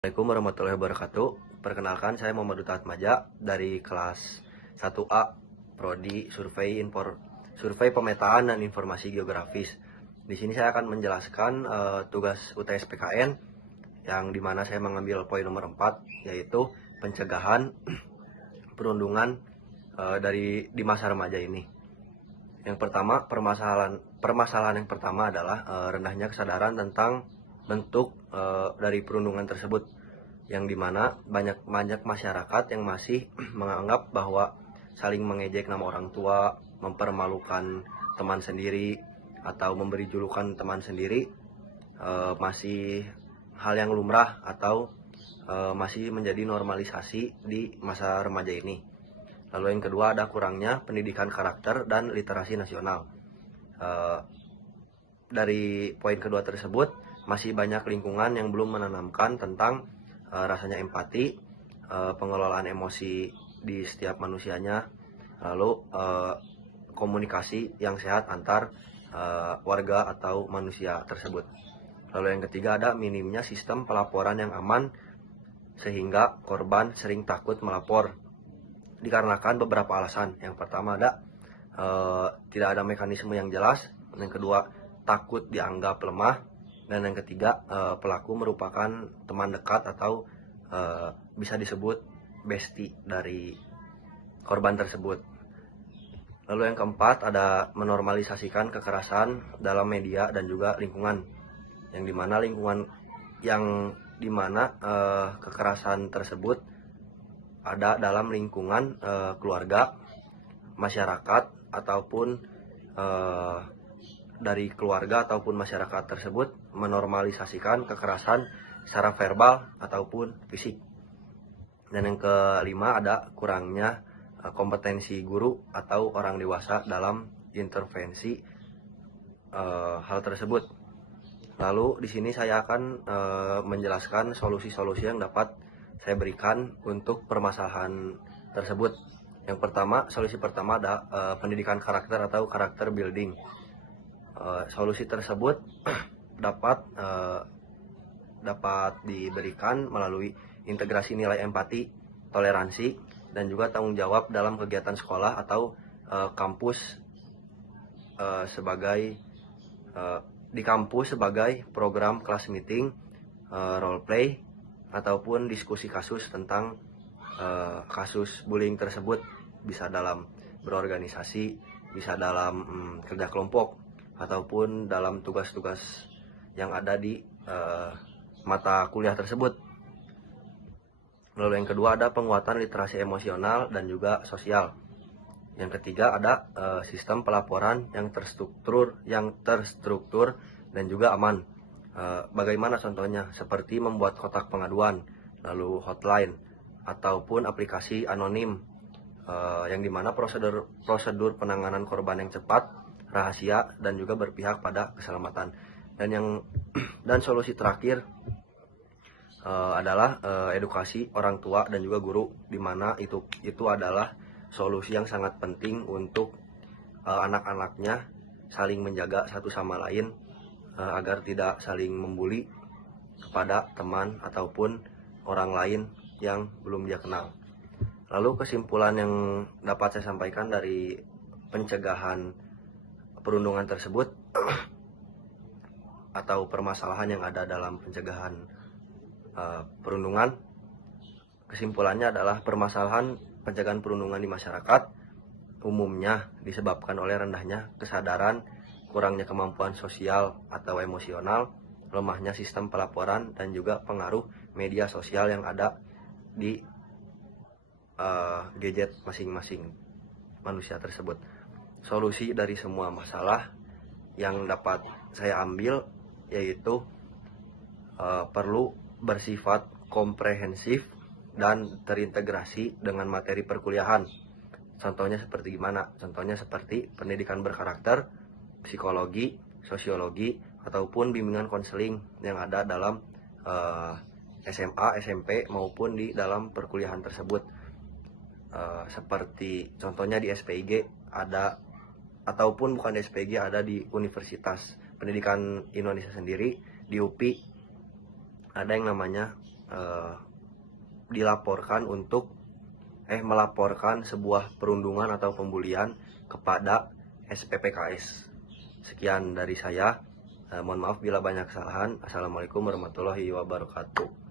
Assalamualaikum warahmatullahi wabarakatuh. Perkenalkan, saya Muhammad Duta Atmaja dari kelas 1A Prodi Survei Pemetaan dan Informasi Geografis. Di sini saya akan menjelaskan tugas UTS PKN yang dimana saya mengambil poin nomor 4, yaitu pencegahan perundungan di masa remaja ini. Yang pertama, permasalahan yang pertama adalah rendahnya kesadaran tentang bentuk dari perundungan tersebut, yang dimana banyak masyarakat yang masih menganggap bahwa saling mengejek nama orang tua, mempermalukan teman sendiri, atau memberi julukan teman sendiri masih hal yang lumrah atau masih menjadi normalisasi di masa remaja ini. Lalu yang kedua, ada kurangnya pendidikan karakter dan literasi nasional. Dari poin kedua tersebut, masih banyak lingkungan yang belum menanamkan tentang rasanya empati, pengelolaan emosi di setiap manusianya, lalu komunikasi yang sehat antar warga atau manusia tersebut. Lalu yang ketiga, ada minimnya sistem pelaporan yang aman sehingga korban sering takut melapor dikarenakan beberapa alasan. Yang pertama, ada tidak ada mekanisme yang jelas. Yang kedua, takut dianggap lemah. Dan yang ketiga, pelaku merupakan teman dekat atau bisa disebut bestie dari korban tersebut. Lalu yang keempat, ada menormalisasikan kekerasan dalam media dan juga lingkungan, yang dimana kekerasan tersebut ada dalam lingkungan keluarga, masyarakat, ataupun dari keluarga ataupun masyarakat tersebut menormalisasikan kekerasan secara verbal ataupun fisik. Dan yang kelima, ada kurangnya kompetensi guru atau orang dewasa dalam intervensi hal tersebut. Lalu di sini saya akan menjelaskan solusi-solusi yang dapat saya berikan untuk permasalahan tersebut. Yang pertama, solusi pertama ada pendidikan karakter atau karakter building. Solusi tersebut dapat diberikan melalui integrasi nilai empati, toleransi, dan juga tanggung jawab dalam kegiatan sekolah atau kampus di kampus sebagai program kelas meeting, role play, ataupun diskusi kasus tentang kasus bullying tersebut, bisa dalam berorganisasi, bisa dalam kerja kelompok, ataupun dalam tugas-tugas yang ada di mata kuliah tersebut. Lalu yang kedua, ada penguatan literasi emosional dan juga sosial. Yang ketiga, ada sistem pelaporan yang terstruktur dan juga aman. Bagaimana contohnya? Seperti membuat kotak pengaduan, lalu hotline, ataupun aplikasi anonim, yang dimana prosedur penanganan korban yang cepat, rahasia, dan juga berpihak pada keselamatan. Dan solusi terakhir adalah edukasi orang tua dan juga guru, dimana itu adalah solusi yang sangat penting untuk anak-anaknya saling menjaga satu sama lain agar tidak saling membuli kepada teman ataupun orang lain yang belum dia kenal. Lalu kesimpulan yang dapat saya sampaikan dari pencegahan perundungan tersebut atau permasalahan yang ada dalam pencegahan perundungan, kesimpulannya adalah permasalahan pencegahan perundungan di masyarakat umumnya disebabkan oleh rendahnya kesadaran, kurangnya kemampuan sosial atau emosional, lemahnya sistem pelaporan, dan juga pengaruh media sosial yang ada di gadget masing-masing manusia tersebut. Solusi dari semua masalah yang dapat saya ambil yaitu perlu bersifat komprehensif dan terintegrasi dengan materi perkuliahan. Contohnya seperti gimana? Contohnya seperti pendidikan berkarakter, psikologi, sosiologi, ataupun bimbingan konseling yang ada dalam SMA, SMP, maupun di dalam perkuliahan tersebut. Seperti contohnya di SPIG ada, ataupun bukan di SPIG, ada di Universitas Pendidikan Indonesia sendiri, di UPI ada yang namanya dilaporkan untuk melaporkan sebuah perundungan atau pembulian kepada SPPKS. Sekian dari saya. Mohon maaf bila banyak kesalahan. Assalamualaikum warahmatullahi wabarakatuh.